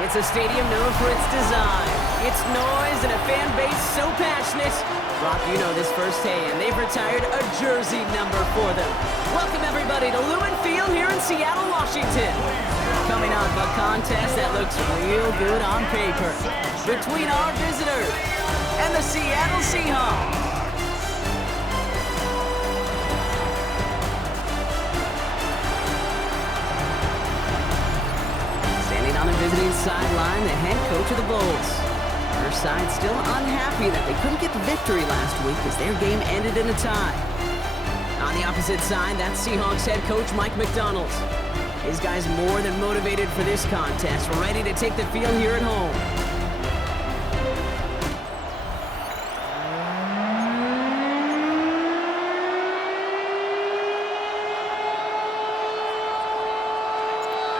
It's a stadium known for its design, its noise, and a fan base so passionate. Brock, you know this firsthand. They've retired a jersey number for them. Welcome, everybody, to Lumen Field here in Seattle, Washington. Coming on a contest that looks real good on paper between our visitors and the Seattle Seahawks. On the visiting sideline, the head coach of the Bulls. Her side still unhappy that they couldn't get the victory last week as their game ended in a tie. On the opposite side, that's Seahawks head coach Mike Macdonald. His guys more than motivated for this contest, ready to take the field here at home.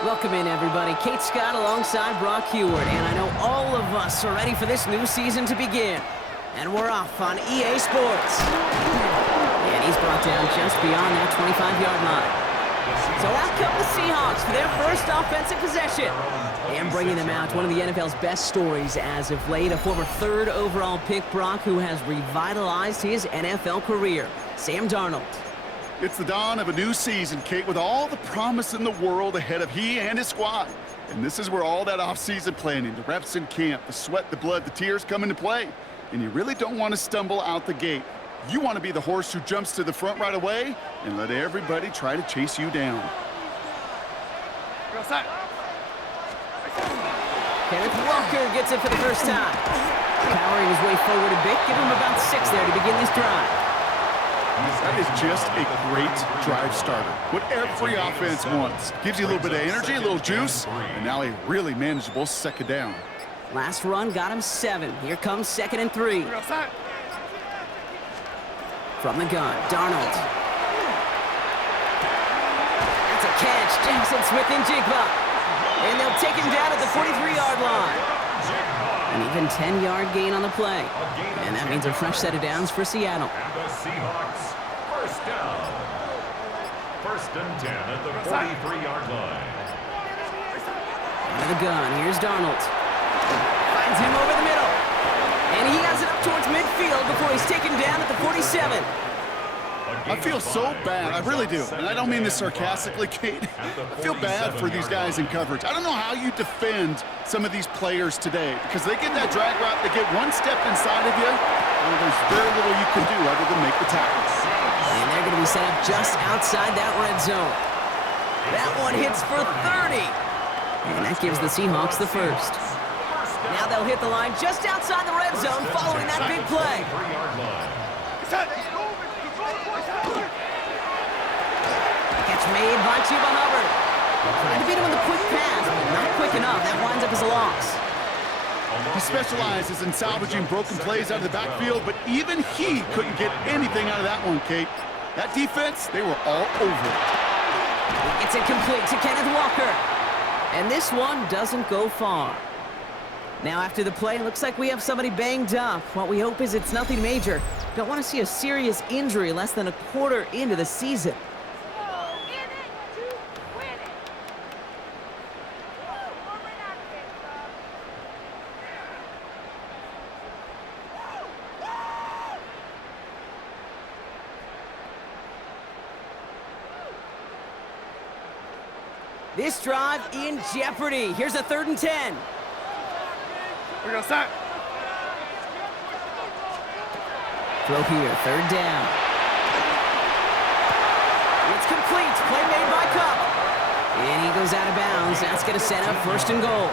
Welcome in, everybody. Kate Scott alongside Brock Huard, and I know all of us are ready for this new season to begin. And we're off on EA Sports. And he's brought down just beyond that 25-yard line. So out come the Seahawks for their first offensive possession. And bringing them out, one of the NFL's best stories as of late, a former third overall pick, Brock, who has revitalized his NFL career, Sam Darnold. It's the dawn of a new season, Kate, with all the promise in the world ahead of he and his squad. And this is where all that off-season planning, the reps in camp, the sweat, the blood, the tears come into play. And you really don't want to stumble out the gate. You want to be the horse who jumps to the front right away and let everybody try to chase you down. Kenneth Walker gets it for the first time. Powering his way forward a bit, give him about 6 there to begin this drive. That is just a great drive starter. What every offense wants. Gives you a little bit of energy, a little juice, and now a really manageable second down. Last run got him 7. Here comes 2nd and 3. From the gun, Darnold. That's a catch. Jackson Smith-Njigba. And they'll take him down at the 43-yard line. An even 10-yard gain on the play. And that means a fresh set of downs for Seattle. And the Seahawks, first down. 1st and 10 at the 43-yard line. Out of the gun, here's Darnold. Finds him over the middle. And he has it up towards midfield before he's taken down at the 47. I feel so bad, I really do, and I don't mean this sarcastically, Kate. I feel bad for these guys in coverage. I don't know how you defend some of these players today, because they get that drag route, they get one step inside of you, and there's very little you can do other than make the tackles. And they're going to be set up just outside that red zone. That one hits for 30. And that gives the Seahawks the first. Now they'll hit the line just outside the red zone following that big play. Catch made by Chuba Hubbard. Trying to beat him with a quick pass, but not quick enough. That winds up as a loss. He specializes in salvaging broken plays out of the backfield, but even he couldn't get anything out of that one, Kate. That defense, they were all over it. It's incomplete to Kenneth Walker. And this one doesn't go far. Now after the play, it looks like we have somebody banged up. What we hope is it's nothing major. Don't want to see a serious injury less than a quarter into the season. This drive in jeopardy. Here's a 3rd and 10. We're going to start. Throw here, 3rd down. It's complete. Play made by Kupp. And he goes out of bounds. That's going to set up 1st and goal.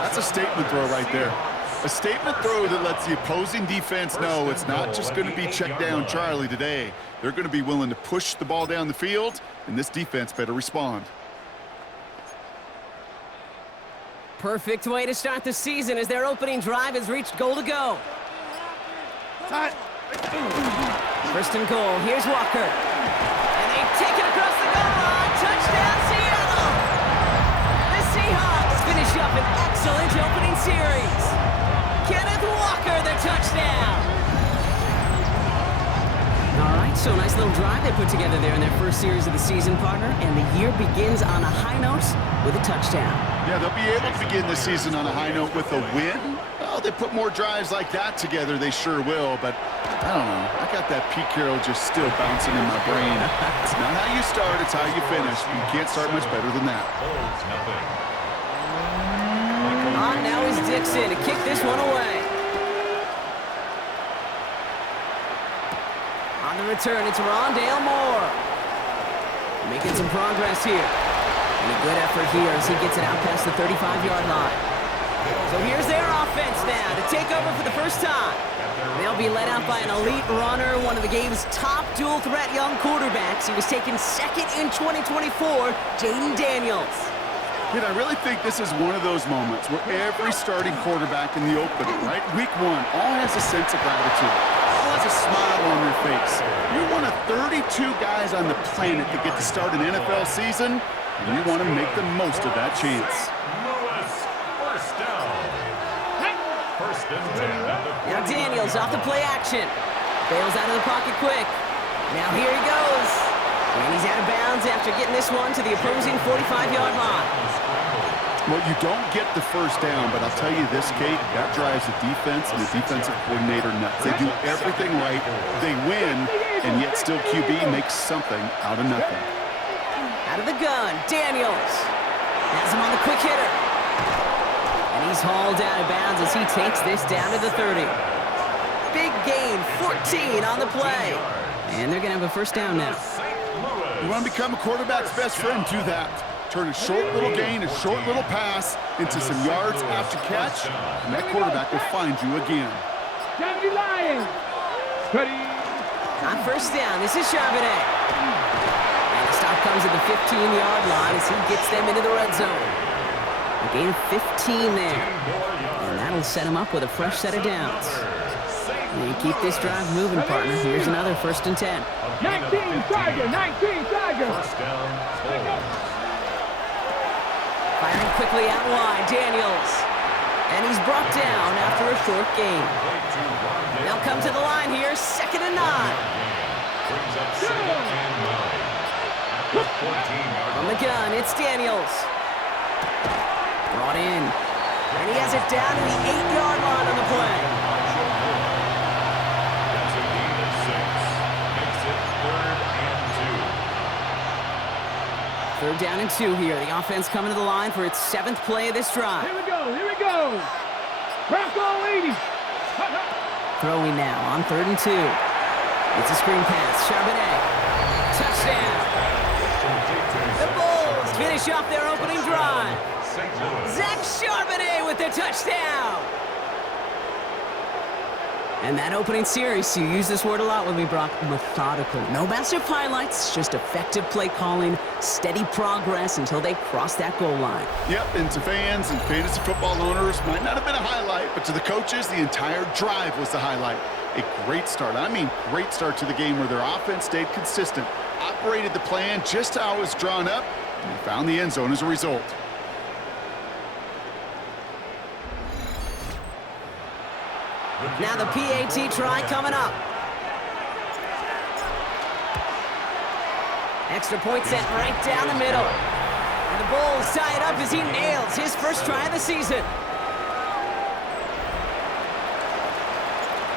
That's a statement throw right there. A statement throw that lets the opposing defense know it's not just going to be check down Charlie today. They're going to be willing to push the ball down the field, and this defense better respond. Perfect way to start the season as their opening drive has reached goal to go. 1st and goal. Here's Walker. And they take it across the goal line. Touchdown, Seattle! The Seahawks finish up an excellent opening series. Kenneth Walker, the touchdown! All right, so nice little drive they put together there in their first series of the season, partner. And the year begins on a high note with a touchdown. Yeah, they'll be able to begin the season on a high note with a win. Well, they put more drives like that together, they sure will, but I don't know. I got that Pete Carroll just still bouncing in my brain. It's not how you start, it's how you finish. You can't start much better than that. On now is Dixon to kick this one away. On the return, it's Rondale Moore. Making some progress here. And a good effort here as he gets it out past the 35-yard line. So here's their offense now to take over for the first time. They'll be led out by an elite runner, one of the game's top dual-threat young quarterbacks. He was taken second in 2024, Jayden Daniels. Dude, I really think this is one of those moments where every starting quarterback in the opening, right, week one, all has a sense of gratitude. All has a smile on their face. You're one of 32 guys on the planet that get to start an NFL season, and you want to make the most of that chance. Now Daniels off the play action. Bails out of the pocket quick. Now here he goes. And he's out of bounds after getting this one to the opposing 45-yard line. Well, you don't get the first down, but I'll tell you this, Kate, that drives the defense and the defensive coordinator nuts. They do everything right, they win, and yet still QB makes something out of nothing. Out of the gun, Daniels. Has him on the quick hitter. And he's hauled out of bounds as he takes this down to the 30. Big gain, 14 on the play. And they're going to have a first down now. You want to become a quarterback's best friend, do that. Turn a short little gain, a short little pass into some yards after catch, and that quarterback will find you again. On first down, this is Charbonnet. And the stop comes at the 15-yard line as he gets them into the red zone. A gain of 15 there. And that'll set him up with a fresh set of downs. And you keep this drive moving, partner. Here's another 1st and 10. 19 Tiger, 19 Tiger. First down, Firing quickly out wide, Daniels. And he's brought down after a short gain. They'll come to the line here, 2nd and 9. brings up 2nd and 9. At the 14-yard From the gun, it's Daniels. Brought in. And he has it down to the 8-yard line on the play. That's a gain of 6. Makes it 3rd and 2. 3rd down and 2 here. The offense coming to the line for its 7th play of this drive. Here we go, here we go. Bronco 80. Throwing now on 3rd and 2. It's a screen pass. Charbonnet. Touchdown. The Bulls finish off their opening drive. St. Louis. Zach Charbonnet with the touchdown. And that opening series, you use this word a lot with me, Brock, methodical. No massive highlights, just effective play calling, steady progress until they cross that goal line. Yep, and to fans and fantasy football owners, might not have been a highlight, but to the coaches, the entire drive was the highlight. A great start, I mean great start to the game where their offense stayed consistent, operated the plan just how it was drawn up, and they found the end zone as a result. Now the PAT try coming up. Extra point set right down the middle. And the Bulls tie it up as he nails his first try of the season.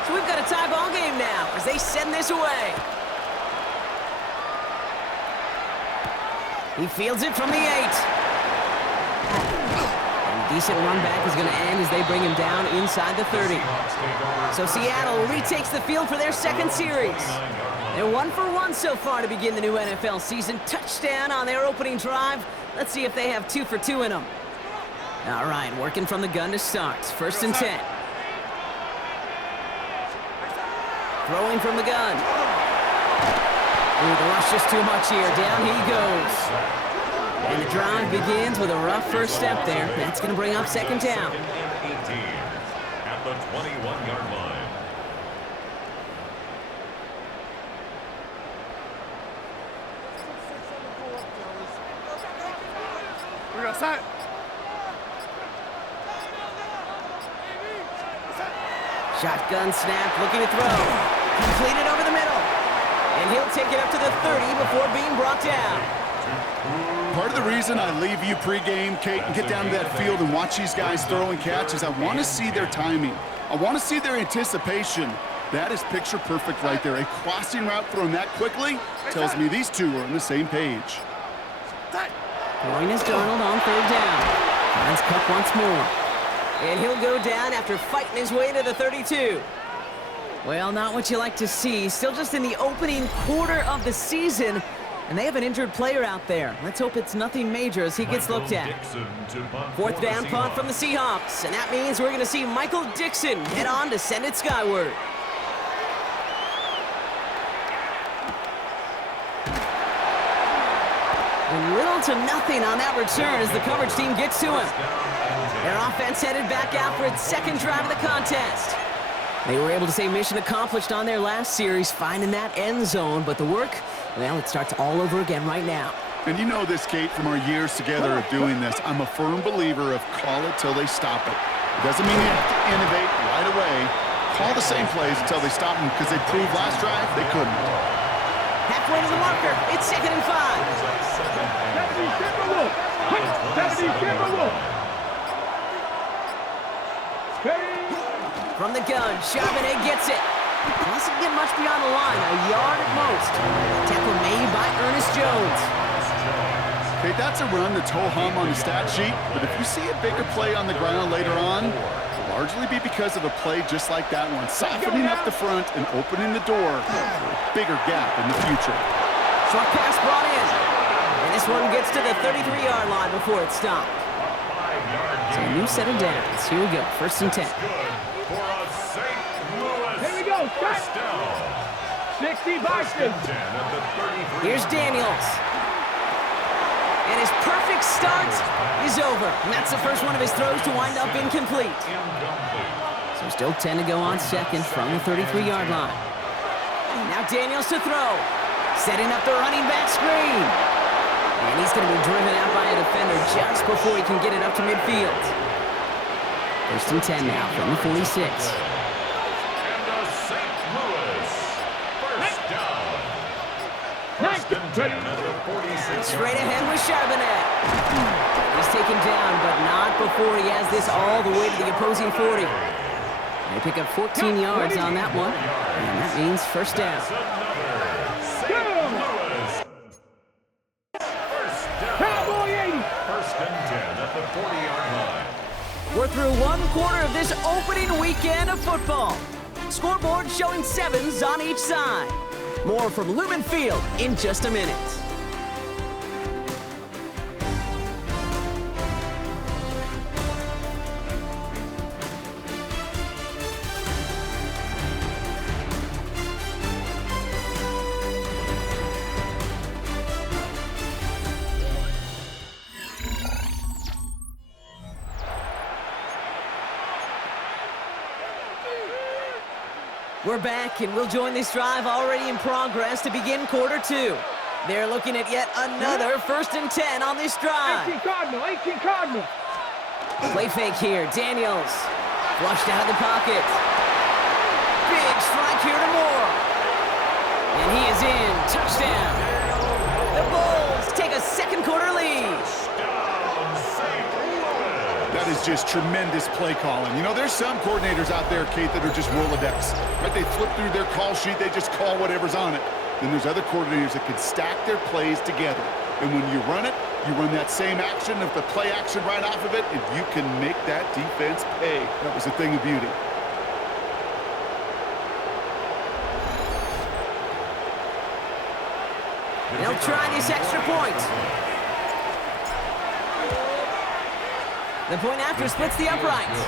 So we've got a tie ball game now as they send this away. He fields it from the 8. Decent run back is going to end as they bring him down inside the 30. So Seattle retakes the field for their 2nd series. They're 1 for 1 so far to begin the new NFL season. Touchdown on their opening drive. Let's see if they have 2 for 2 in them. All right, working from the gun to start. 1st and 10. Throwing from the gun. Ooh, the rush just too much here. Down he goes. And the drive begins with a rough first step there. That's going to bring up 2nd down. 18 at the 21-yard line. We're outside. Shotgun snap, looking to throw. Completed over the middle. And he'll take it up to the 30 before being brought down. Part of the reason I leave you pregame, Kate, and get down to that field and watch these guys throw and catch is I want to see their timing. I want to see their anticipation. That is picture perfect right there. A crossing route thrown that quickly tells me these two are on the same page. Throwing is Darnold on third down. Finds Kupp once more. And he'll go down after fighting his way to the 32. Well, not what you like to see. Still just in the opening quarter of the season. And they have an injured player out there. Let's hope it's nothing major as he gets looked at. Fourth down punt from the Seahawks. And that means we're going to see Michael Dickson head on to send it skyward. And little to nothing on that return as the coverage team gets to him. Their offense headed back out for its second drive of the contest. They were able to say mission accomplished on their last series, finding that end zone. But the work, well, it starts all over again right now. And you know this, Kate, from our years together of doing this. I'm a firm believer of call it till they stop it. It doesn't mean you have to innovate right away. Call the same plays until they stop them because they proved last drive they couldn't. Halfway to the marker. It's 2nd and 5. 70 Timberwolf. 70 Timberwolf. From the gun, Charbonnet gets it. Doesn't get much beyond the line, a yard at most. Tackle made by Ernest Jones. Okay, that's a run that's ho-hum on the stat sheet, but if you see a bigger play on the ground later on, it'll largely be because of a play just like that one, softening up the front and opening the door for a bigger gap in the future. Short pass brought in. And this one gets to the 33-yard line before it's stopped. So a new set of downs. Here we go, 1st and 10. Here we go, first down. 60 Vikings. Here's Daniels. And his perfect start is over. And that's the first one of his throws to wind up incomplete. So still 10 to go on second from the 33-yard line. Now Daniels to throw. Setting up the running back screen. And he's going to be driven out by a defender just before he can get it up to midfield. 1st and 10 now from the 46. Straight ahead with Charbonnet. He's taken down, but not before he has this all the way to the opposing 40. They pick up 14 yards on that one, and that means 1st down. Cowboy 80. 1st and 10 at the 40-yard line. We're through one quarter of this opening weekend of football. Scoreboard showing 7s on each side. More from Lumen Field in just a minute. We're back, and we'll join this drive already in progress to begin quarter 2. They're looking at yet another 1st and 10 on this drive. 18 Cardinal, 18 Cardinal. Play fake here, Daniels. Flushed out of the pocket. Big strike here to Moore. And he is in. Touchdown. The Bulls take a second quarter lead. That is just tremendous play calling. You know, there's some coordinators out there, Kate, that are just Rolodex. Right? They flip through their call sheet, they just call whatever's on it. Then there's other coordinators that can stack their plays together. And when you run it, you run that same action of the play action right off of it, and you can make that defense pay. That was a thing of beauty. They'll try this extra point. The point after splits the uprights.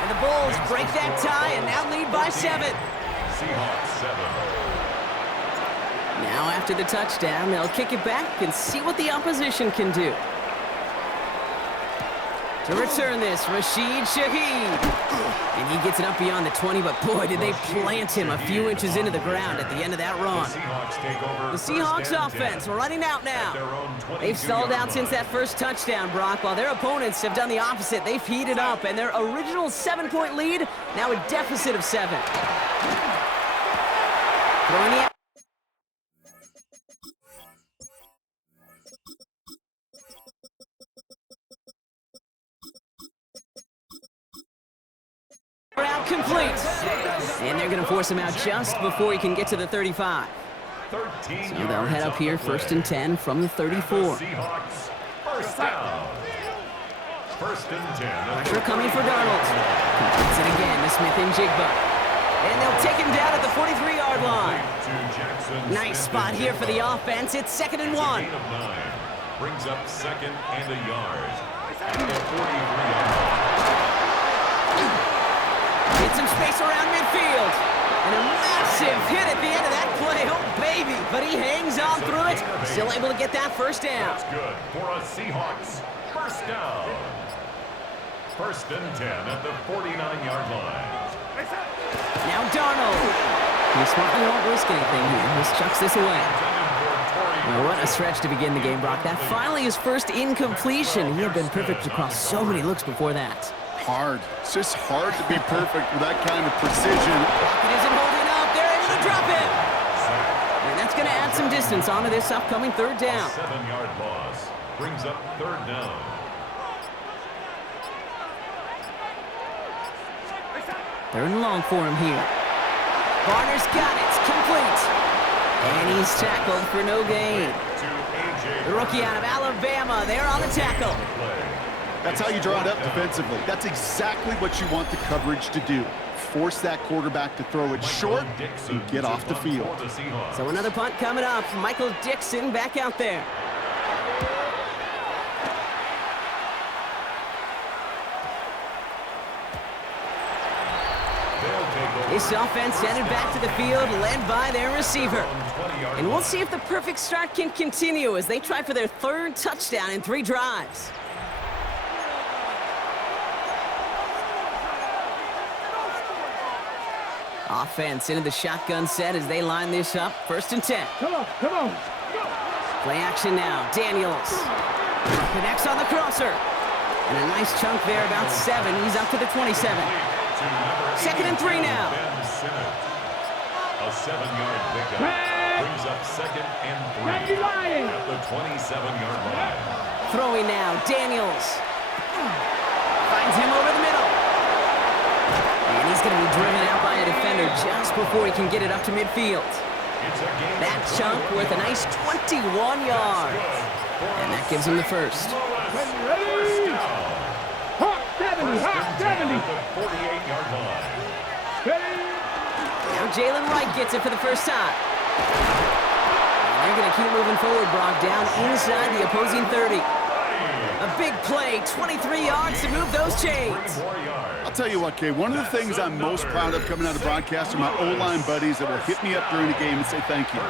And the Bulls break that tie and now lead by 7. Seahawks 7. Now after the touchdown, they'll kick it back and see what the opposition can do. To return this, Rashid Shaheed. And he gets it up beyond the 20, but boy, did they plant him a few inches into the ground at the end of that run. The Seahawks offense running out now. They've stalled out since that first touchdown, Brock, while their opponents have done the opposite. They've heated up, and their original 7-point lead, now a deficit of 7. Throwing the complete. And they're going to force him out just before he can get to the 35. 13 So they'll head up here, 1st and 10 from the 34. Seahawks, first down. 1st and 10. Pressure coming for Darnold. Completes it again to Smith and Jigba. And they'll take him down at the 43-yard line. Nice spot here for the offense. It's 2nd and 1. Gain of 9. Brings up 2nd and a yard. At the 43-yard line. Get some space around midfield. And a massive hit at the end of that play. Oh, baby. But he hangs on through it. Still able to get that first down. That's good for a Seahawks first down. 1st and 10 at the 49-yard line. Now Darnold. He smartly won't risk anything here. Just chucks this away. Well, what a stretch to begin the game, Brock. That finally his first incompletion. He had been perfect across so many looks before that. Hard. It's just hard to be perfect with that kind of precision. It isn't holding up. They're able to drop it. And that's going to add some distance onto this upcoming 3rd down. 7-yard loss brings up 3rd down. 3rd and long for him here. Varner's got it. It's complete. And he's tackled for no gain. The rookie out of Alabama, there on the tackle. That's how you draw it up defensively. That's exactly what you want the coverage to do. Force that quarterback to throw it short and get off the field. So another punt coming up. Michael Dixon back out there. This offense headed back to the field, led by their receiver. And we'll see if the perfect start can continue as they try for their 3rd touchdown in 3 drives. Offense into the shotgun set as they line this up. 1st and 10. Come on, come on. Play action now. Daniels connects on the crosser. And a nice chunk there, about 7. He's up to the 27. 2nd and 3 now. A 7-yard pickup brings up 2nd and 3 at the 27-yard line. Throwing now. Daniels finds him over the middle. And he's going to be driven out by a defender just before he can get it up to midfield. That chunk worth a nice 21 yards. And that gives him the first. Ready? Hot 70, hot 70. 48-yard line. Ready? Now Jalen Wright gets it for the first time. And they're going to keep moving forward, Brock, down inside the opposing 30. A big play, 23 yards to move those chains. I'll tell you what, Kay, one of the things I'm most proud of coming out of broadcast are my O-line buddies that will hit me up during the game and say thank you.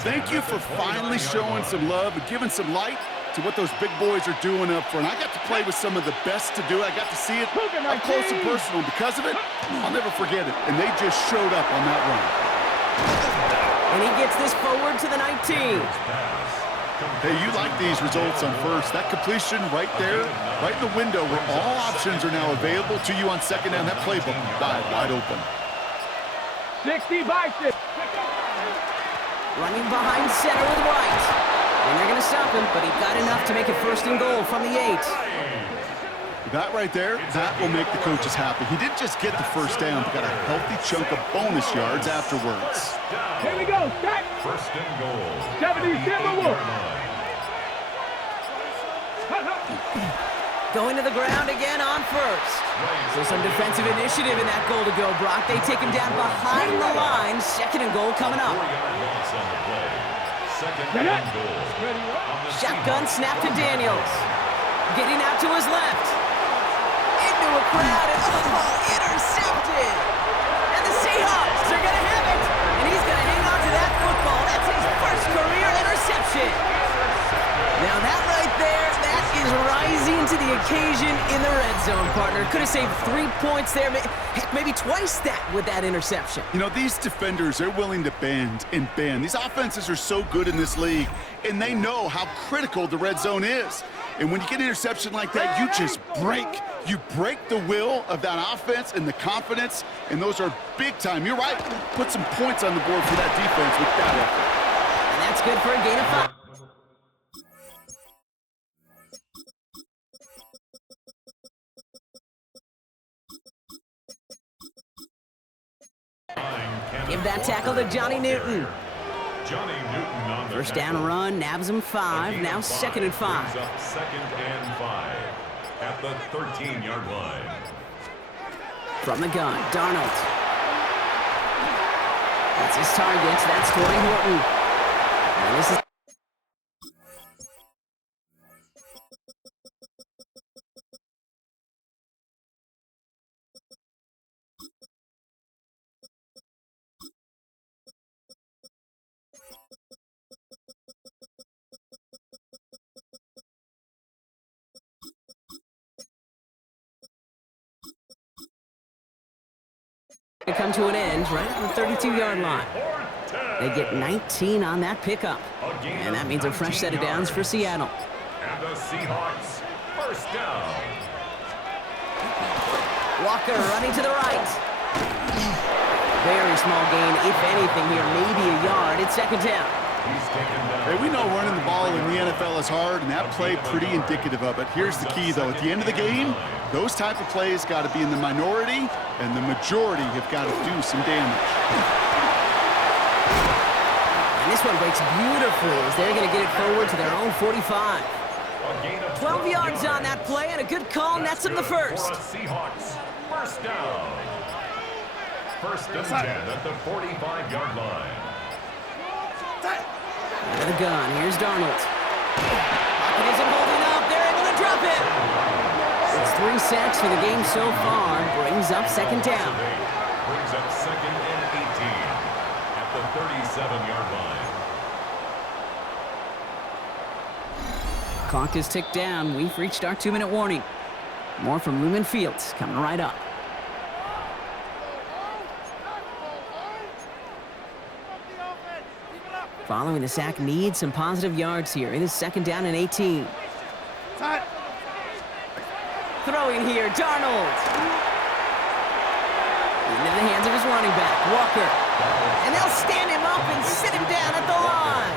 Thank you for finally showing some love and giving some light to what those big boys are doing up front. I got to play with some of the best to do it. I got to see it up close and personal. Because of it, I'll never forget it. And they just showed up on that run. And he gets this forward to the 19. Hey, you like these results on first. That completion right there, right in the window where all options are now available to you on 2nd down. That playbook died wide open. 60 by 6. Running behind center with Wright. And they're going to stop him, but he got enough to make it 1st and goal from the 8. That right there, that will make the coaches happy. He didn't just get the first down, but got a healthy chunk of bonus yards afterwards. Here we go, start. 1st and goal. 70 Timberwolves. Going to the ground again on 1st. So some defensive initiative in that goal to go, Brock. They take him down behind the line. 2nd and goal coming up. 4-yard loss on the play. 2nd and goal. Shotgun snap to Daniels. Getting out to his left. Into a crowd and intercepted. And the Seahawks are going to have it. And he's going to hang on to that football. That's his first career interception. Now that right there, that is rising to the occasion in the red zone, partner. Could have saved 3 points there, heck, maybe twice that with that interception. You know, these defenders, they're willing to bend and bend. These offenses are so good in this league, and they know how critical the red zone is. And when you get an interception like that, you just break. You break the will of that offense and the confidence, and those are big time. You're right. Put some points on the board for that defense with that effort. And that's good for a gain of 5. Give that tackle to Johnny Newton. Johnny Newton on the First down run, nabs him 5. Now 2nd and 5. Brings up 2nd and 5 at the 13-yard line. From the gun, Darnold. That's his target. That's Torrey Horton. And this is to come to an end right at the 32-yard line. They get 19 on that pickup. And that means a fresh set of downs for Seattle. And the Seahawks, first down. Walker running to the right. Very small gain, if anything here, maybe a yard. It's 2nd down. He's taken down. Hey, we know running the ball in the NFL is hard, and that play pretty indicative of it. Here's the key, though. At the end of the game, those type of plays got to be in the minority, and the majority have got to do some damage. And this one breaks beautifully as they're going to get it forward to their own 45. 12 yards on that play, and a good call nets them the first. Seahawks, first down. 1st and 10 at the 45-yard line. Out of the gun, here's Darnold. Pocket isn't holding up, they're able to drop it. It's 3 sacks for the game so far, brings up 2nd down. Brings up 2nd and 18 at the 37-yard line. Clock is ticked down. We've reached our 2-minute warning. More from Lumen Fields coming right up. Following the sack, needs some positive yards here. It is 2nd down and 18. Throwing here, Darnold. Into the hands of his running back, Walker. And they'll stand him up and sit him down at the line.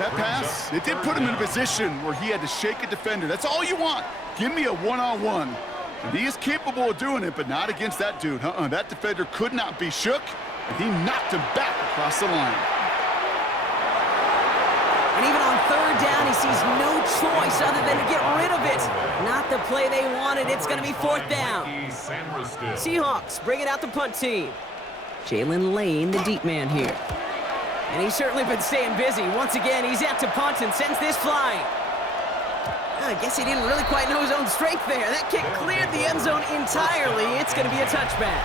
That pass, it did put him in a position where he had to shake a defender. That's all you want. Give me a one-on-one. And he is capable of doing it, but not against that dude. That defender could not be shook, and he knocked him back across the line. And even on 3rd down, he sees no choice other than to get rid of it. Not the play they wanted. It's going to be 4th down. Seahawks bringing out the punt team. Jalen Lane, the deep man here. And he's certainly been staying busy. Once again, he's out to punt and sends this flying. I guess he didn't really quite know his own strength there. That kick cleared the end zone entirely. It's going to be a touchback.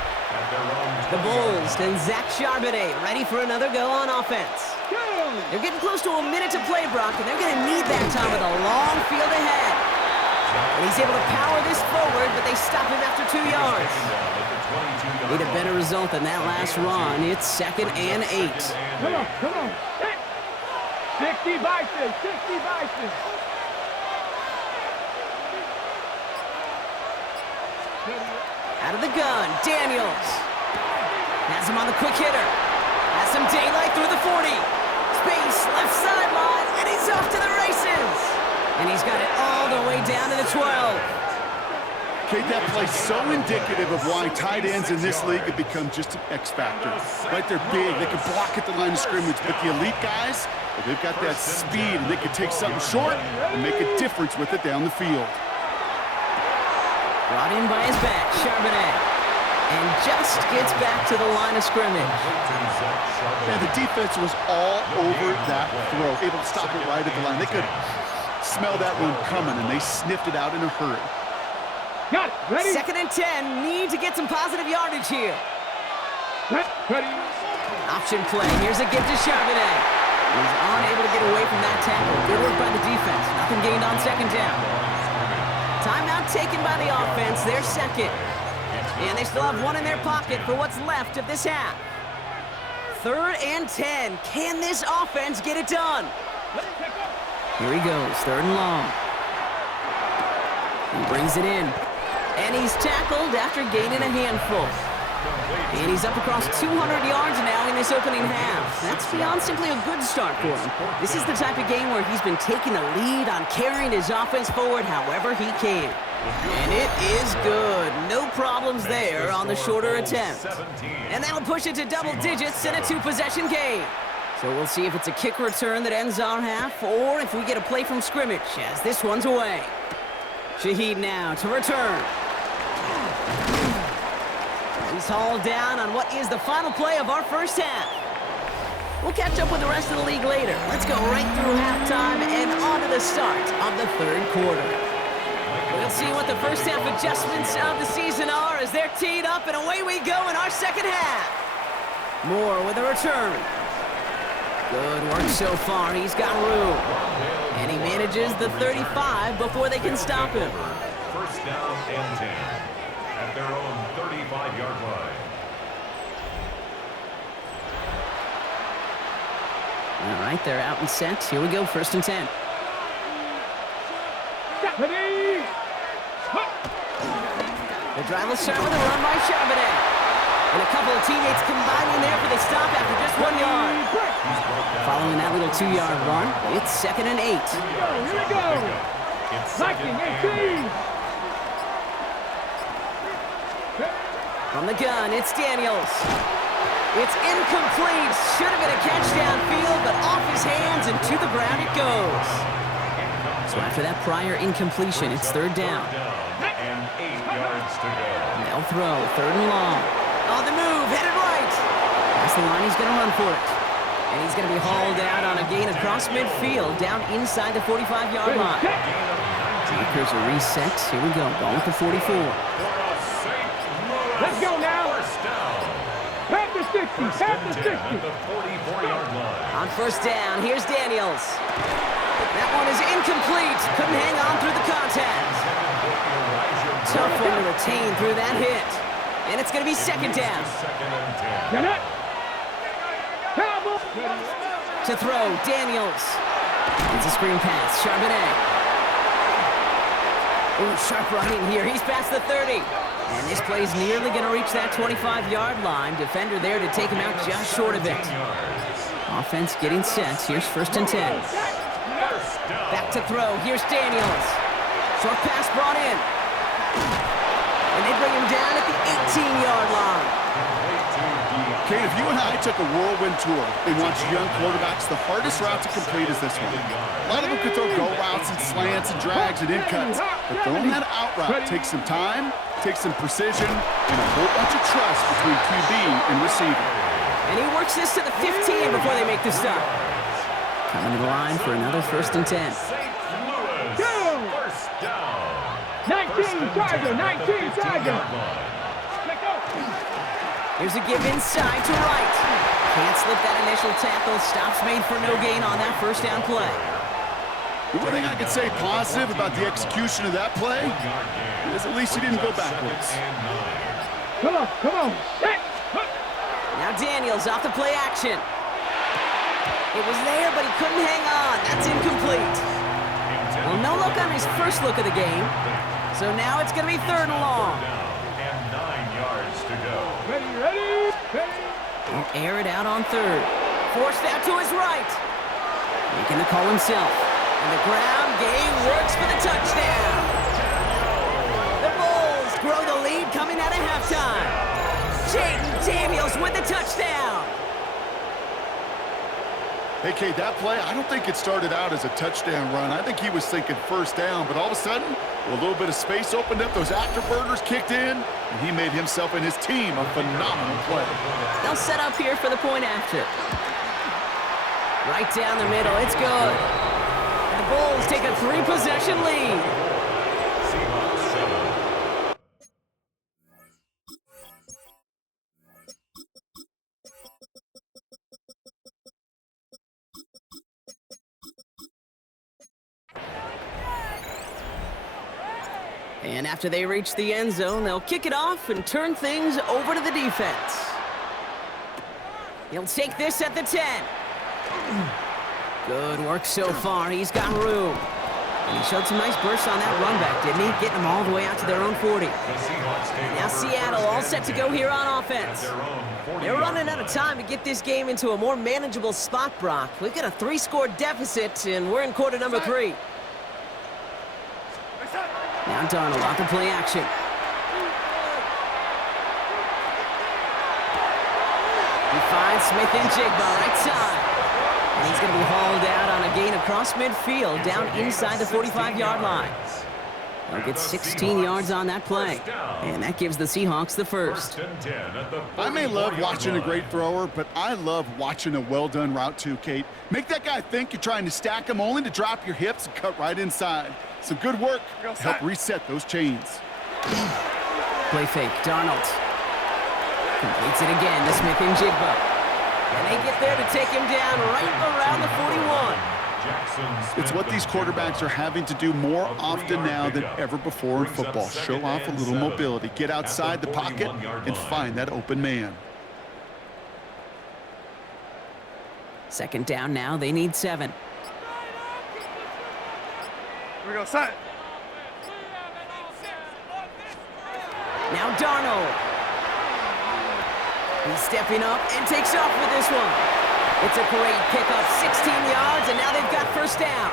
The Bulls and Zach Charbonnet ready for another go on offense. They're getting close to a minute to play, Brock, and they're going to need that time with a long field ahead. And he's able to power this forward, but they stop him after 2 yards. Need a better result than that last run. It's 2nd and 8. Come on. 60 Bison. Out of the gun, Daniels. Has him on the quick hitter. Has some daylight through the 40. Space, left sideline, and he's off to the races. And he's got it all the way down to the 12. Okay, that play's so indicative of why tight ends in this league have become just an X factor. Right, they're big, they can block at the line of scrimmage, but the elite guys, well, they've got that speed, and they can take something short and make a difference with it down the field. Brought in by his back, Charbonnet. And just gets back to the line of scrimmage. And the defense was all over that throw, able to stop it right at the line. They could smell that one coming, and they sniffed it out in a hurry. Got it. Ready? 2nd and 10. Need to get some positive yardage here. Ready. Option play. Here's a give to Charbonnet. He's unable to get away from that tackle. Good work by the defense. Nothing gained on 2nd down. Timeout taken by the offense. They're 2nd. And they still have 1 in their pocket for what's left of this half. 3rd and 10. Can this offense get it done? Here he goes. 3rd and long. He brings it in. And he's tackled after gaining a handful. And he's up across 200 yards now in this opening half. That's beyond simply a good start for him. This is the type of game where he's been taking the lead on carrying his offense forward however he can. And it is good. No problems there on the shorter attempt. And that'll push it to double digits in a two-possession game. So we'll see if it's a kick return that ends our half, or if we get a play from scrimmage, as this one's away. Shaheed now to return. He's hauled down on what is the final play of our first half. We'll catch up with the rest of the league later. Let's go right through halftime and on to the start of the third quarter. We'll see what the first half adjustments of the season are as they're teed up, and away we go in our second half. Moore with a return. Good work so far. He's got room. And he manages the 35 before they can stop him. First down and 10 at their own 35-yard line. All right, they're out and set. Here we go, first and 10. The drive will start with a run by Charbonnet. And a couple of teammates combining there for the stop after just 1 yard. Following that little 2-yard run, it's second and 8. Here we go. It's second and 8. From the gun, it's Daniels. It's incomplete. Should have been a catch downfield, but off his hands and to the ground it goes. So after that prior incompletion, it's third down. And 8 yards to go. They'll throw, third and long. On the move, headed right. That's the line, he's going to run for it. And he's going to be hauled out on a gain across midfield, down inside the 45-yard line. Takers a reset. Here we go, going with the 44. Let's go now. First down. Half the 60. Half the 60. At the 44-yard line. On first down, here's Daniels. That one is incomplete. Couldn't hang on through the contact. Tough one to retain through that hit. And it's going to be second down. Second and 10. To throw, Daniels. It's a screen pass, Charbonnet. Ooh, sharp running here. He's past the 30. And this play's nearly going to reach that 25-yard line. Defender there to take him out just short of it. Offense getting set. Here's first and 10. Back to throw. Here's Daniels. Short pass brought in. And they bring him down at the 18-yard line. Kate, if you and I took a whirlwind tour and watched young quarterbacks, the hardest route to complete is this one. A lot of them could throw go routes and slants and drags and in cuts, but throwing that out route takes some time, takes some precision, and a whole bunch of trust between QB and receiver. And he works this to the 15 before they make the stop. Coming to the line for another first and 10. St. Louis. First down. 19 Tiger. 19 Tiger. Here's a give inside to right. Can't slip that initial tackle. Stops made for no gain on that first down play. The one thing I could say positive about the execution of that play is at least he didn't go backwards. Come on, come on. Now Daniels off the play action. It was there, but he couldn't hang on. That's incomplete. Well, no look on his first look of the game. So now it's going to be third and long. And 9 yards to go. Ready. He'll air it out on third. Forced out to his right. Making the call himself. And the ground game works for the touchdown. The Bulls grow the lead coming out of halftime. Jayden Daniels with the touchdown. Hey, Kate, that play, I don't think it started out as a touchdown run. I think he was thinking first down, but all of a sudden, a little bit of space opened up, those afterburners kicked in, and he made himself and his team a phenomenal play. They'll set up here for the point after. Right down the middle, it's good. And the Bulls take a 3-possession lead. Seahawks 7. And after they reach the end zone, they'll kick it off and turn things over to the defense. He'll take this at the 10. Good work so far. He's got room. And he showed some nice bursts on that run back, didn't he? Getting them all the way out to their own 40. Now Seattle all set to go here on offense. They're running out of time to get this game into a more manageable spot, Brock. We've got a 3-score deficit, and we're in quarter number 3. Now Now Darnold off the play action. He finds Smith and Jigba right side. And he's going to be hauled out on a gain across midfield, down inside the 45-yard line. They'll get 16 yards on that play. And that gives the Seahawks the first. I may love watching a great thrower, but I love watching a well-done route too, Kate. Make that guy think you're trying to stack him only to drop your hips and cut right inside. Some good work to help reset those chains. Play fake, Darnold. Completes it again to Smith and Jigba. And they get there to take him down right around the 41. It's what these quarterbacks are having to do more often now than ever before in football. Show off a little mobility, get outside the pocket, and find that open man. Second down now, they need 7. Here we go, set. Now Darnold. He's stepping up and takes off with this one. It's a great pickup, 16 yards, and now they've got first down.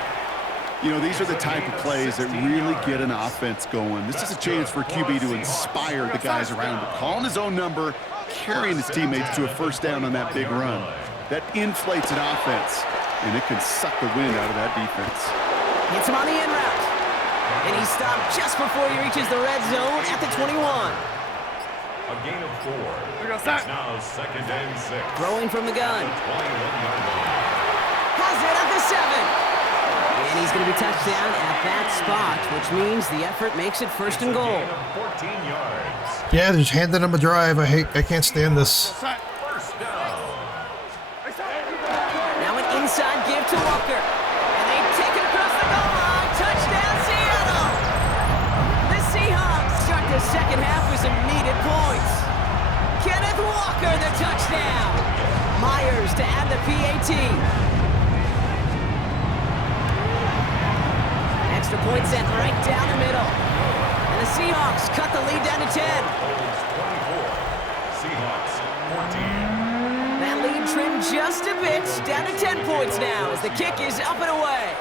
You know, these are the type of plays that really get an offense going. This is a chance for QB to inspire the guys around him. Calling his own number, carrying his teammates to a first down on that big run. That inflates an offense, and it can suck the wind out of that defense. Hits him on the in route. And he's stopped just before he reaches the red zone at the 21. A gain of 4. It's now 2nd and 6. Throwing from the gun. 21-yard line. Has it at the 7. And he's going to be touched down at that spot, which means the effort makes it first and goal. 14 yards. Yeah, they're just handing him a drive. I can't stand this. First down. Now an inside give to Walker. And they take it across the goal line. Touchdown, Seattle! The Seahawks start the second half with some needed points. Kenneth Walker, the touchdown. Myers to add the PAT. Extra point sent right down the middle. And the Seahawks cut the lead down to 10. Colts 24. Seahawks 14. That lead trimmed just a bit, down to 10 points now as the kick is up and away.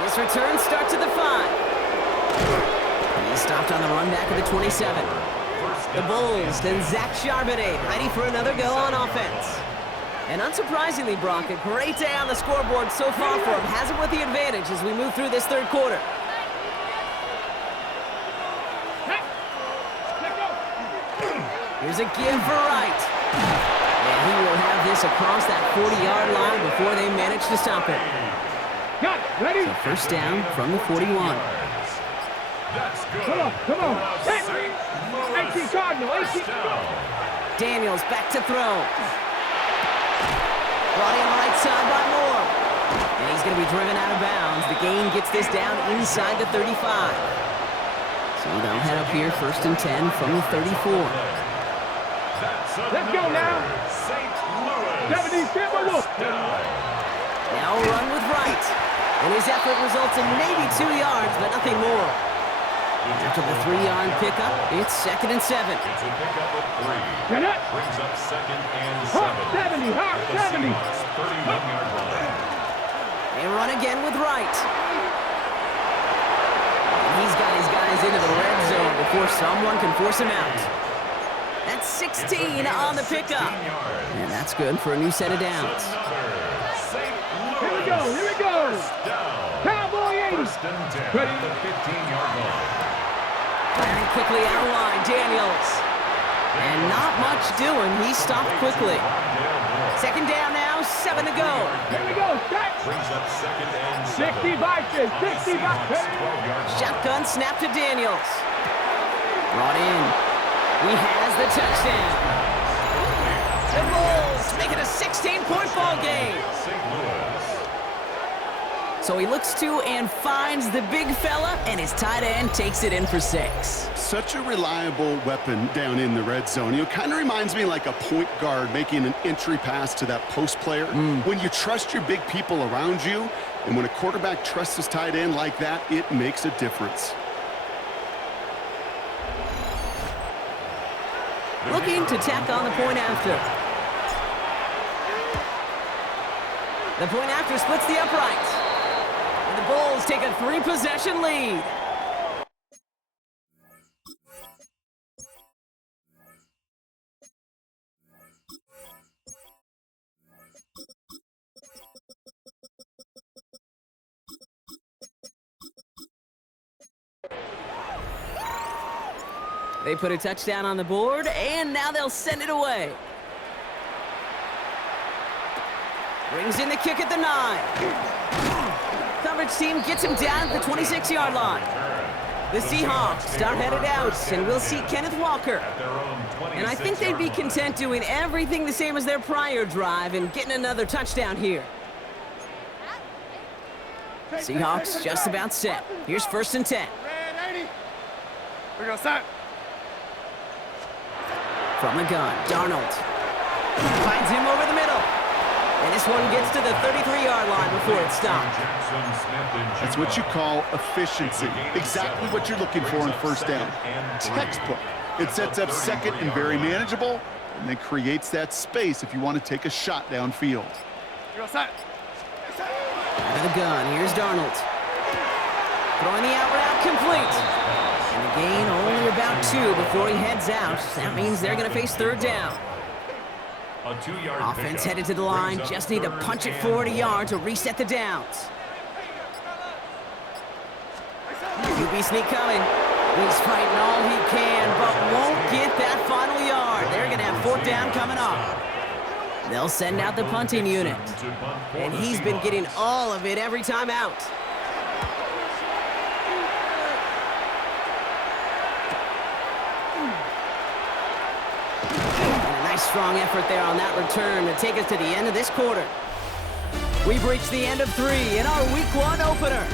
This return starts at the 5. He's stopped on the run back at the 27. The Bulls and Zach Charbonnet ready for another go on offense. And unsurprisingly, Brock, a great day on the scoreboard so far for him. Has him with the advantage as we move through this third quarter. Here's a give for Wright. And he will have this across that 40-yard line before they manage to stop it. Got it. Ready? So first down from the 41. That's good. Come on. 18 Cardinal, 18. Daniels back to throw. Brought in right side by Moore. And he's going to be driven out of bounds. The gain gets this down inside the 35. So they'll head up here first and 10 from the 34. Let's go now. St. Louis. 70 Timberwolves. Now a run with Wright. And his effort results in maybe 2 yards, but nothing more. After the 3-yard pickup, it's 2nd and 7. It's a pickup of 3. Get it. Brings up 2nd and 7. Hot 70, hot At the 70. Seahawks 31-yard line. They run again with Wright. And he's got his guys into the red zone before someone can force him out. That's 16 on the pickup. And that's good for a new set of downs. Here we go. Cowboy 80. First and 10 Ready? at the 15-yard line. Firing quickly out of line, Daniels. And not much doing. He stopped quickly. Second down now, 7 to go. Here we go. Set. Brings up 2nd and 7. 60 Vikings. 60 Vikings. 12-yard Shotgun snap to Daniels. Brought in. He has the touchdown. The Bulls make it a 16-point ball game. St. Louis. So he looks to and finds the big fella, and his tight end takes it in for 6. Such a reliable weapon down in the red zone. You know, kind of reminds me like a point guard making an entry pass to that post player. When you trust your big people around you, and when a quarterback trusts his tight end like that, it makes a difference. Looking to tack on the point after. The point after splits the upright. And the Bulls take a 3-possession lead. They put a touchdown on the board, and now they'll send it away. Brings in the kick at the 9. Coverage team gets him down at the 26-yard line. The Seahawks are headed out, and we'll see Kenneth Walker. And I think they'd be content doing everything the same as their prior drive and getting another touchdown here. Seahawks just about set. Here's 1st and 10. We're going to start. From the gun, Darnold finds him over the middle. And this one gets to the 33-yard line before it stopped. That's what you call efficiency. Exactly what you're looking for in 1st down. Textbook. It sets up 2nd and very manageable, and then creates that space if you want to take a shot downfield. Out of the gun, here's Darnold. Throwing the out route complete. And the gain only about 2 before he heads out. That means they're going to face 3rd down. Offense headed to the line. Just need to punch it forward a yard to reset the downs. QB sneak coming. He's fighting all he can, but won't get that final yard. They're going to have 4th down coming up. They'll send out the punting unit. And he's been getting all of it every time out. Strong effort there on that return to take us to the end of this quarter. We've reached the end of 3 in our Week 1 opener.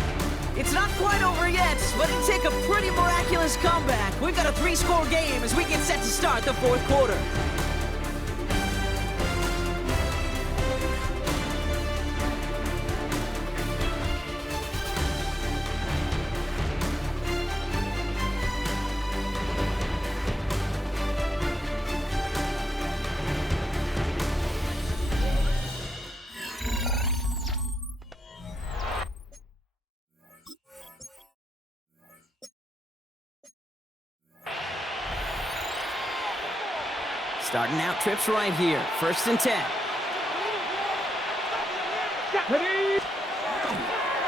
It's not quite over yet, but it'd take a pretty miraculous comeback. We've got a 3-score game as we get set to start the 4th quarter. Starting out trips right here. 1st and 10.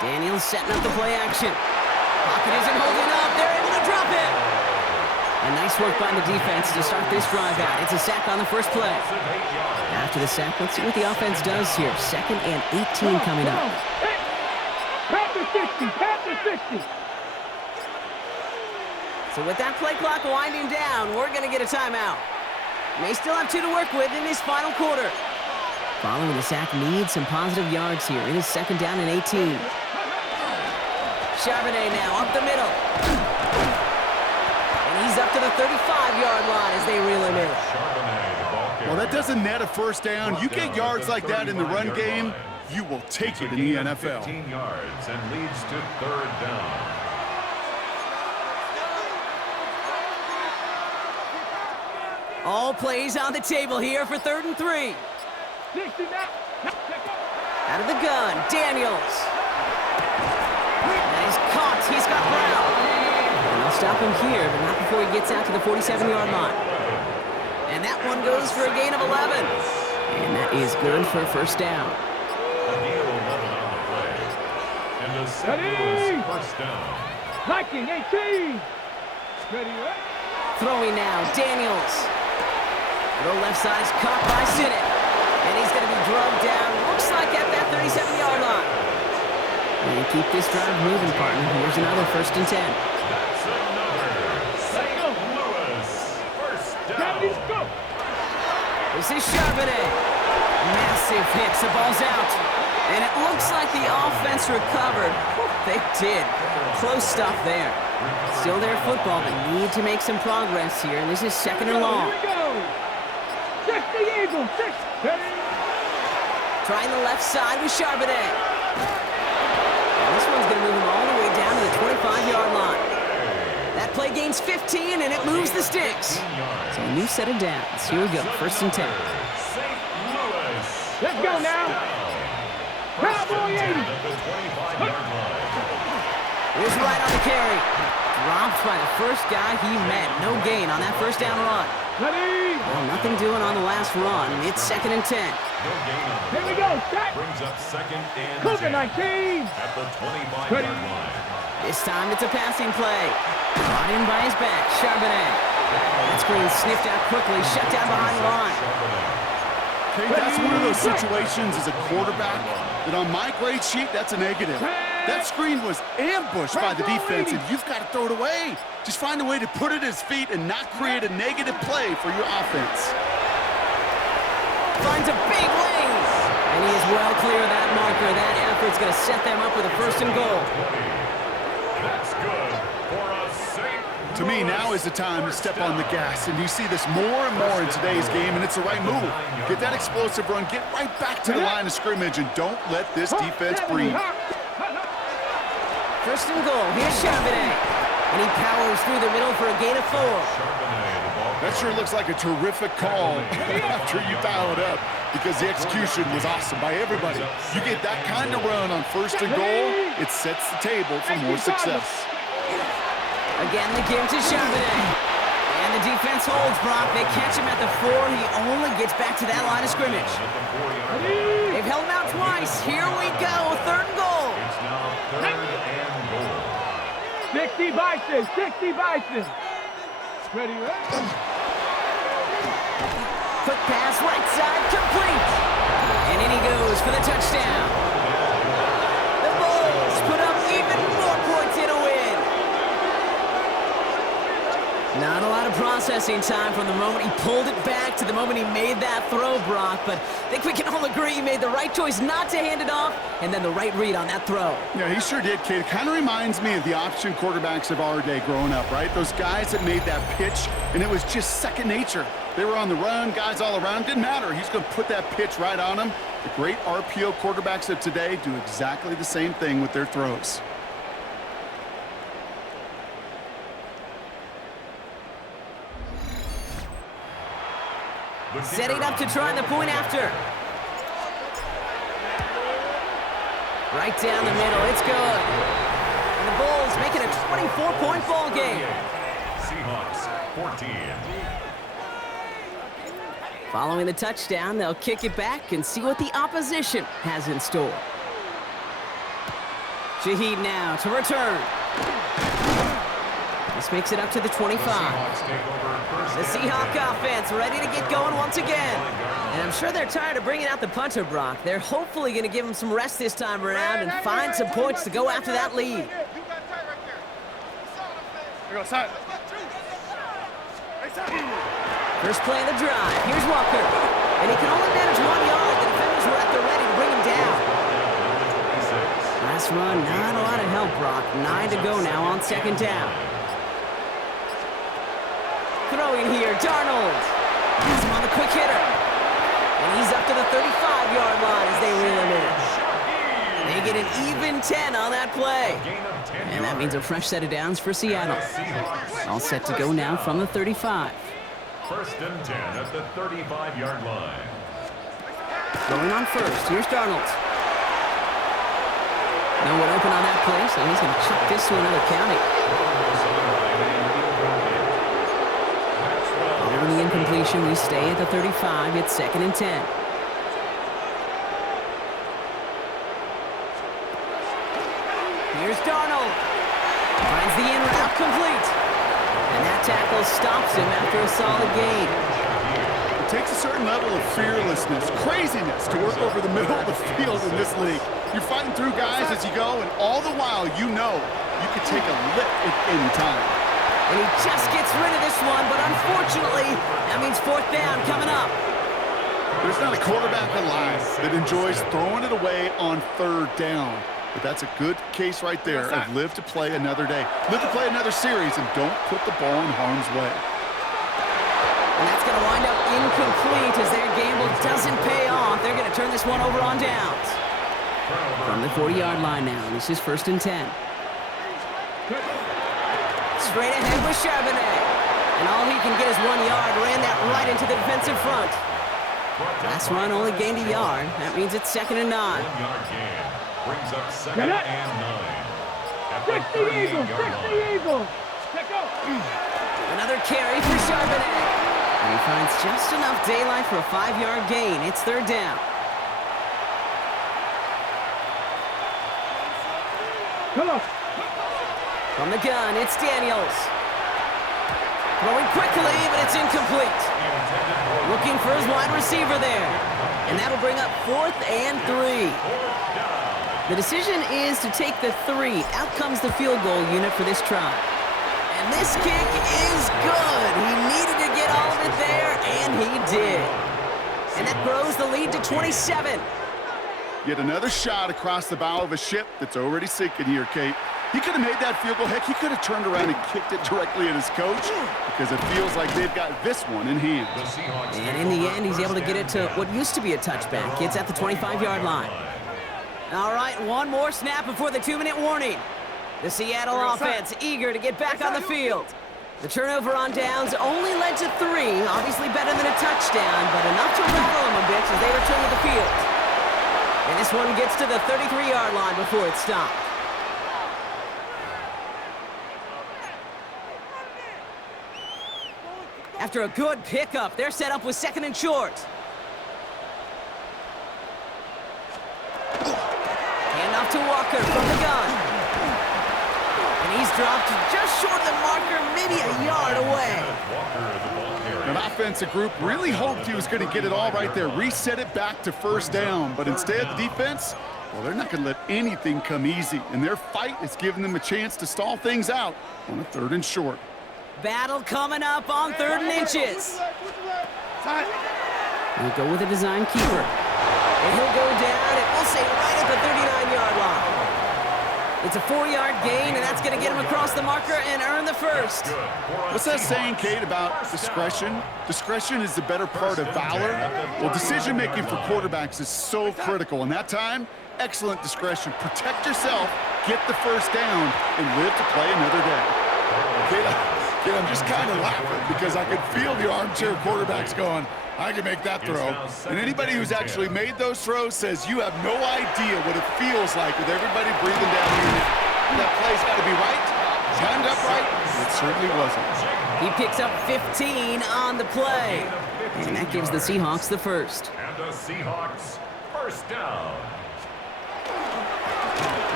Daniels setting up the play action. Pocket isn't holding up. They're able to drop it. And nice work by the defense to start this drive out. It's a sack on the first play. After the sack, let's see what the offense does here. 2nd and 18 coming up. Panther 60, Panther 60. So with that play clock winding down, we're going to get a timeout. May still have 2 to work with in this final quarter. Following the sack needs some positive yards here. It is 2nd down and 18. Charbonnet now up the middle. And he's up to the 35-yard line as they reel him in. Well, that doesn't net a 1st down. You get yards like that in the run game, you will take it in the NFL. 15 yards and leads to 3rd down. All plays on the table here for 3rd and 3. Out of the gun, Daniels. And he's caught. He's got Brown. And they'll stop him here, but not before he gets out to the 47-yard line. And that one goes for a gain of 11. And that is good for a 1st down. A gain of 11 on the play. And the St. Louis 1st down. Viking 18. Ready, Throwing now, Daniels. The left side is caught by Sinnott. And he's going to be drugged down, looks like at that 37-yard line. And keep this drive moving, partner. Here's another 1st and 10. That's another St. Louis 1st down. This is Charbonnet. Massive hits. The ball's out. And it looks like the offense recovered. They did. Close stuff there. Still their football, but need to make some progress here. And this is 2nd and long. Trying the left side with Charbonnet. And this one's going to move him all the way down to the 25-yard line. That play gains 15, and it moves the sticks. So a new set of downs. Here we go, 1st and 10. Let's go now. Cowboy 80. Here's right on the carry. Dropped by the first guy he met. No gain on that first down run. Ready? Well, nothing doing on the last run. It's 2nd and 10. No gain on the Here we go, set. Brings up 2nd and Cougar 10 19. at the 25-yard line. This time it's a passing play. Brought in by his back, Charbonnet. That screen sniffed out quickly, shut down behind the line. Okay, that's one of those situations as a quarterback that on my grade sheet, that's a negative. That screen was ambushed by the defense, and you've got to throw it away. Just find a way to put it at his feet and not create a negative play for your offense. Finds a big lane. And he is well clear of that marker. That effort's going to set them up with a 1st and goal. That's good for a safe. To me, now is the time to step on the gas, and you see this more and more in today's game, and it's the right move. Get that explosive run, get right back to the line of scrimmage, and don't let this defense breathe. 1st and goal. Here's Charbonnet. And he powers through the middle for a gain of 4. That sure looks like a terrific call after you dial it up, because the execution was awesome by everybody. You get that kind of run on 1st and goal, it sets the table for more success. Again, the give to Charbonnet. And the defense holds Brock. They catch him at the 4. He only gets back to that line of scrimmage. They've held him out twice. Here we go. 3rd and goal. It's now 3rd and goal. 60 Bison, 60 Bison. Ready, ready? Quick pass, right side, complete. And in he goes for the touchdown. The Bulls put up even more points in a win. Not a lot of processing time from the moment he pulled it back to the moment he made that throw, Brock. But I think we can all agree he made the right choice not to hand it off, and then the right read on that throw. Yeah, he sure did, kid. It kind of reminds me of the option quarterbacks of our day growing up, right? Those guys that made that pitch, and it was just second nature. They were on the run, guys all around. Didn't matter. He's going to put that pitch right on them. The great RPO quarterbacks of today do exactly the same thing with their throws. Setting up to try the point after. Right down the middle. It's good. And the Bulls make it a 24-point ball game. Seahawks 14. Following the touchdown, they'll kick it back and see what the opposition has in store. Shaheed now to return. This makes it up to the 25. The Seahawk offense ready to get going once again. And I'm sure they're tired of bringing out the punter, Brock. They're hopefully going to give him some rest this time around and find some points to go after that lead. First play of the drive. Here's Walker. And he can only manage 1 yard. The defenders were at the ready to bring him down. Last run, not a lot of help, Brock. 9 to go now on 2nd down. Throwing here, Darnold. He's him on the quick hitter. And he's up to the 35-yard line as they reel him in. They get an even 10 on that play. And that means a fresh set of downs for Seattle. All set to go now from the 35. 1st and 10 at the 35-yard line. Going on first, here's Darnold. No one open on that play, so he's going to chuck this to another county. Following the incompletion, we stay at the 35. It's 2nd and 10. Here's Darnold. Finds the in route complete. And that tackle stops him after a solid gain. It takes a certain level of fearlessness, craziness to work over the middle of the field in this league. You're fighting through guys as you go, and all the while you know you could take a lick at any time. And he just gets rid of this one, but unfortunately, that means 4th down coming up. There's not a quarterback alive that enjoys throwing it away on 3rd down. But that's a good case right there of live to play another day. Live to play another series, and don't put the ball in harm's way. And that's going to wind up incomplete as their gamble doesn't pay off. They're going to turn this one over on downs. From the 40-yard line now, this is 1st and 10. Straight ahead with Charbonnet. And all he can get is 1 yard. Ran that right into the defensive front. Last run only gained a yard. That means it's 2nd and 9. 1 yard gain. Brings up 2nd and 9 at Eagles. Check out. Another carry for Charbonnet. And he finds just enough daylight for a 5-yard gain. It's third down. Come on. From the gun, it's Daniels. Throwing quickly, but it's incomplete. Looking for his wide receiver there. And that'll bring up 4th and 3. The decision is to take the 3. Out comes the field goal unit for this try. And this kick is good. He needed to get all of it there, and he did. And that grows the lead to 27. Yet another shot across the bow of a ship that's already sinking here, Kate. He could have made that field goal. Heck, he could have turned around and kicked it directly at his coach because it feels like they've got this one in hand. And in the end, he's able to get it to what used to be a touchback. It's at the 25-yard line. All right, one more snap before the 2-minute warning. The Seattle offense eager to get back on the field. The turnover on downs only led to 3. Obviously better than a touchdown, but enough to rattle them a bit as they return to the field. And this one gets to the 33-yard line before it's stopped. After a good pickup, they're set up with 2nd and short. Handoff to Walker from the gun. And he's dropped just short of the marker, maybe a yard away. An offensive group really hoped he was going to get it all right there, reset it back to first down. But instead, the defense, well, they're not going to let anything come easy. And their fight is giving them a chance to stall things out on a 3rd and short. Battle coming up on 3rd and inches. We'll go with a design keeper. And he'll go down, and we'll say right at the 39-yard line. It's a 4-yard gain, and that's going to get him across the marker and earn the first. What's that saying, Kate, about discretion? Discretion is the better part of valor. Well, decision-making for quarterbacks is so critical. And that time, excellent discretion. Protect yourself, get the first down, and live to play another day. Kate, I'm just kind of laughing because I could feel the armchair quarterbacks going, I can make that throw. And anybody who's actually made those throws says you have no idea what it feels like with everybody breathing down here. That play's got to be right, timed up right. It certainly wasn't. He picks up 15 on the play. And that gives the Seahawks the first. And the Seahawks first down.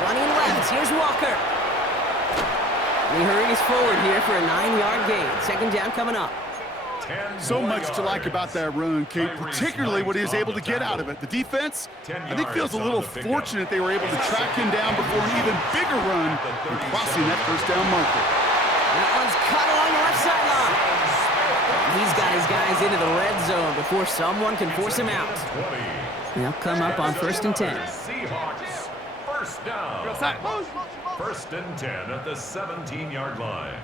Running left, here's Walker. He hurries forward here for a 9-yard gain. 2nd down coming up. So much to like about that run, Kate, particularly what he was able to get out of it. The defense, I think, feels a little fortunate they were able to track him down before an even bigger run and crossing that first down marker. That one's cut along the left sideline. He's got his guys into the red zone before someone can force him out. They'll come up on 1st and 10. Seahawks first down. 1st and 10 at the 17-yard line.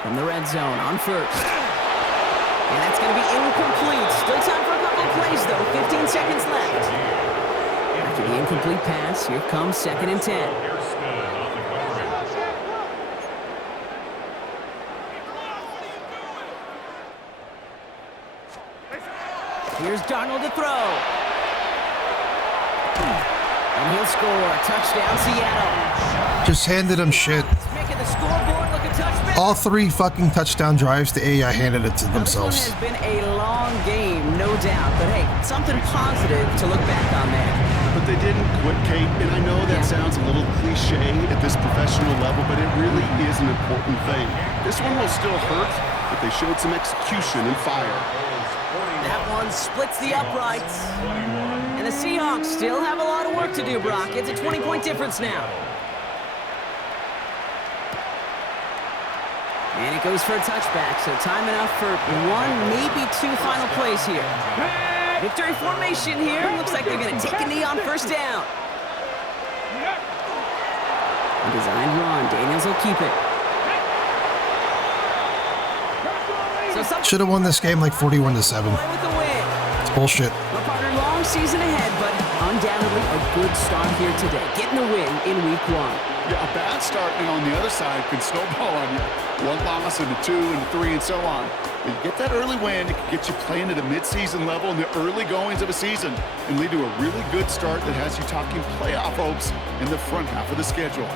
From the red zone on 1st. And that's going to be incomplete. Still time for a couple of plays, though. 15 seconds left. After the incomplete pass, here comes 2nd and 10. Here's Darnold to throw. And he'll score. Touchdown, Seattle. Just handed him shit. Making the scoreboard look a touchback. All 3 fucking touchdown drives, the AI handed it to themselves. This one has been a long game, no doubt. But hey, something positive to look back on there. But they didn't quit, Kate, and I know that sounds a little cliche at this professional level, but it really is an important thing. This one will still hurt, but they showed some execution and fire. That one splits the uprights. And the Seahawks still have a lot of work to do, Brock. It's a 20-point difference now. And it goes for a touchback, so time enough for 1, maybe 2 final plays here. Victory formation here. Looks like they're going to take a knee on 1st down. A designed run. Daniels will keep it. So Should have won this game like 41-7. with the win. It's bullshit. Well, partner, long season ahead, but undoubtedly a good start here today. Getting the win in week 1. Yeah, a bad start and on the other side can snowball on you. 1 loss and a 2 and a 3 and so on. But you get that early win, it can get you playing at a midseason level in the early goings of a season and lead to a really good start that has you talking playoff hopes in the front half of the schedule.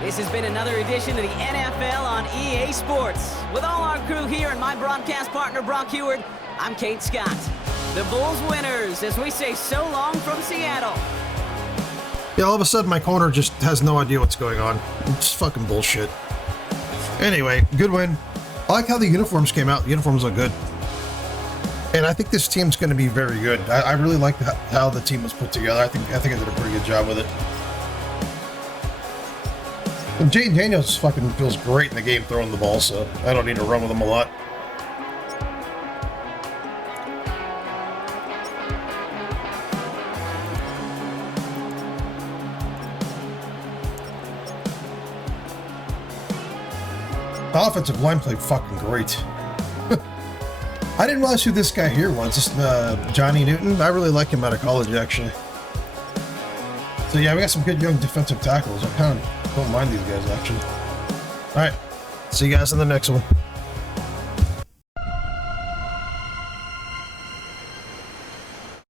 This has been another edition of the NFL on EA Sports. With all our crew here and my broadcast partner, Brock Heward, I'm Kate Scott. The Bulls winners as we say so long from Seattle. Yeah, all of a sudden my corner just has no idea what's going on. It's fucking bullshit. Anyway, good win. I like how the uniforms came out. The uniforms look good. And I think this team's going to be very good. I really like how the team was put together. I think I did a pretty good job with it. And Jayden Daniels fucking feels great in the game throwing the ball, so I don't need to run with him a lot. The offensive line played fucking great. I didn't realize who this guy here was. This Johnny Newton. I really like him out of college, actually. So yeah, we got some good young defensive tackles. I kind of don't mind these guys, actually. All right, see you guys in the next one.